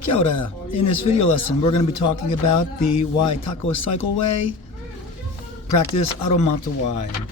Kia ora. In this video lesson, we're going to be talking about the Waikato cycleway, practice Aromatawai.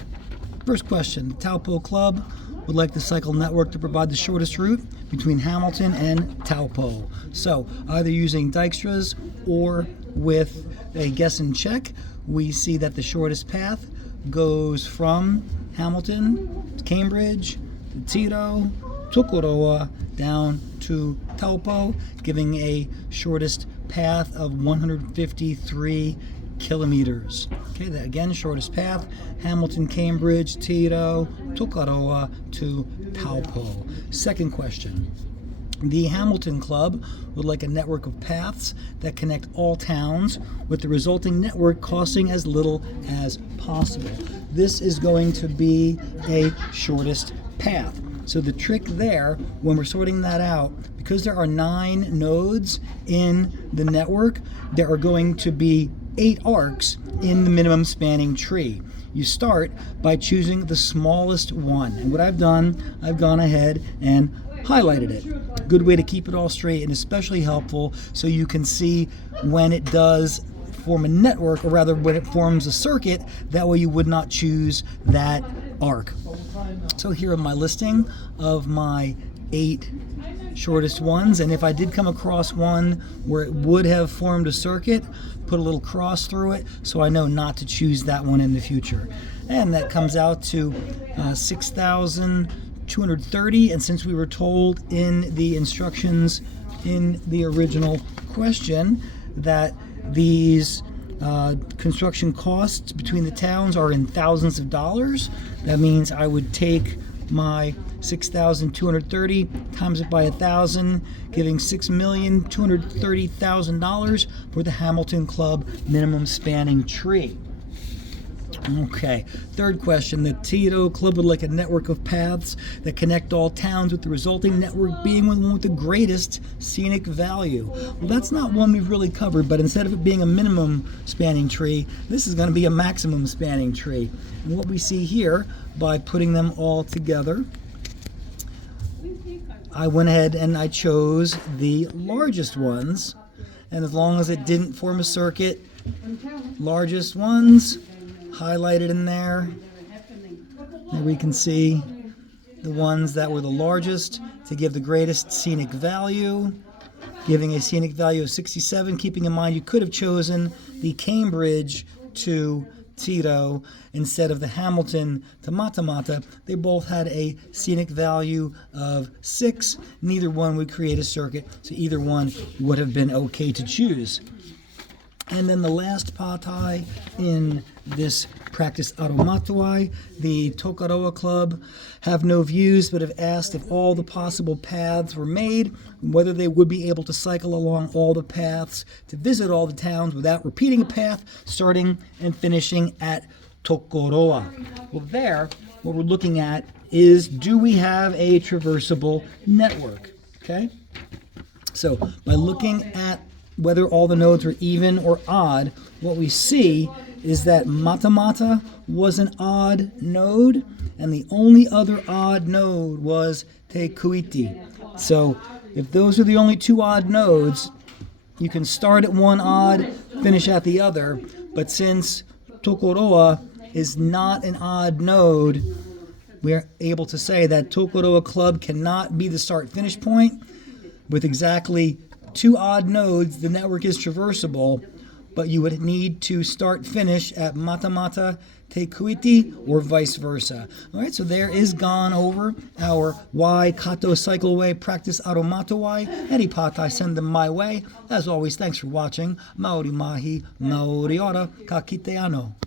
First question, the Taupo Club would like the cycle network to provide the shortest route between Hamilton and Taupo. So, either using Dijkstra's or with a guess and check, we see that the shortest path goes from Hamilton to Cambridge, to Tiro, Tokoroa, down to Taupo, giving a shortest path of 153 kilometers. Okay, that again, shortest path, Hamilton, Cambridge, Tiro, Tokoroa to Taupo. Second question. The Hamilton Club would like a network of paths that connect all towns, with the resulting network costing as little as possible. This is going to be a shortest path. So the trick there, when we're sorting that out, because there are 9 nodes in the network, there are going to be 8 arcs in the minimum spanning tree. You start by choosing the smallest one. And what I've done, I've gone ahead and highlighted it. Good way to keep it all straight, and especially helpful so you can see when it does form a network, or rather when it forms a circuit. That way you would not choose that arc. So here are my listing of my 8 shortest ones, and if I did come across one where it would have formed a circuit, put a little cross through it so I know not to choose that one in the future. And that comes out to 6,230, and since we were told in the instructions in the original question that these construction costs between the towns are in thousands of dollars, that means I would take my 6,230 times it by 1,000, giving $6,230,000 for the Hamilton Club minimum spanning tree. Okay, third question. The Tiro Club would like a network of paths that connect all towns, with the resulting network being one with the greatest scenic value. Well, that's not one we've really covered, but instead of it being a minimum spanning tree, this is going to be a maximum spanning tree. And what we see here, by putting them all together, I went ahead and I chose the largest ones, and as long as it didn't form a circuit, largest ones highlighted in there. There we can see the ones that were the largest to give the greatest scenic value, giving a scenic value of 67. Keeping in mind you could have chosen the Cambridge to Tiro instead of the Hamilton to Matamata. They both had a scenic value of 6. Neither one would create a circuit, so either one would have been okay to choose. And then the last patai in this practice Aromatawai, the Tokoroa Club have no views, but have asked if all the possible paths were made, whether they would be able to cycle along all the paths to visit all the towns without repeating a path, starting and finishing at Tokoroa. Well, there, what we're looking at is, do we have a traversable network? Okay? So, by looking at whether all the nodes are even or odd, what we see is that Matamata was an odd node, and the only other odd node was Te Kuiti. So if those are the only 2 odd nodes, you can start at one odd, finish at the other. But since Tokoroa is not an odd node, we're able to say that Tokoroa Club cannot be the start-finish point. With exactly 2 odd nodes, the network is traversable, but you would need to start-finish at Matamata Te Kuiti or vice versa. All right, so there is gone over our Waikato cycleway practice Aromatawai. Any patai, send them my way. As always, thanks for watching. Maori mahi, maori ora, ka kite ano.